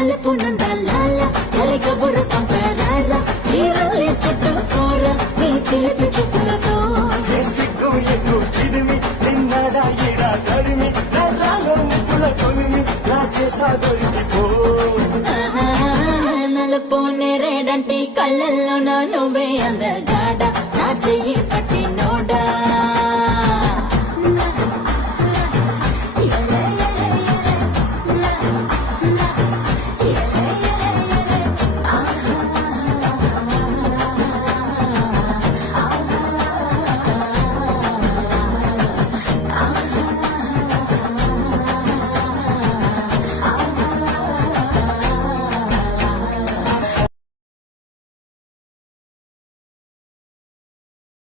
తలుపు నందాల చలిక బుర్ర పంపారా చీరలే చుట్టుకోరా నీ చేతి చుట్టులతో సిగ్గు ఎగ్గు చిదిమి నిన్నడా ఎడా తడిమి నరాలో ముక్కుల కొలిమి నా చేస్తా దొరికిపో నలుపు నేరేడంటి కళ్ళల్లో నా నువ్వే అందగా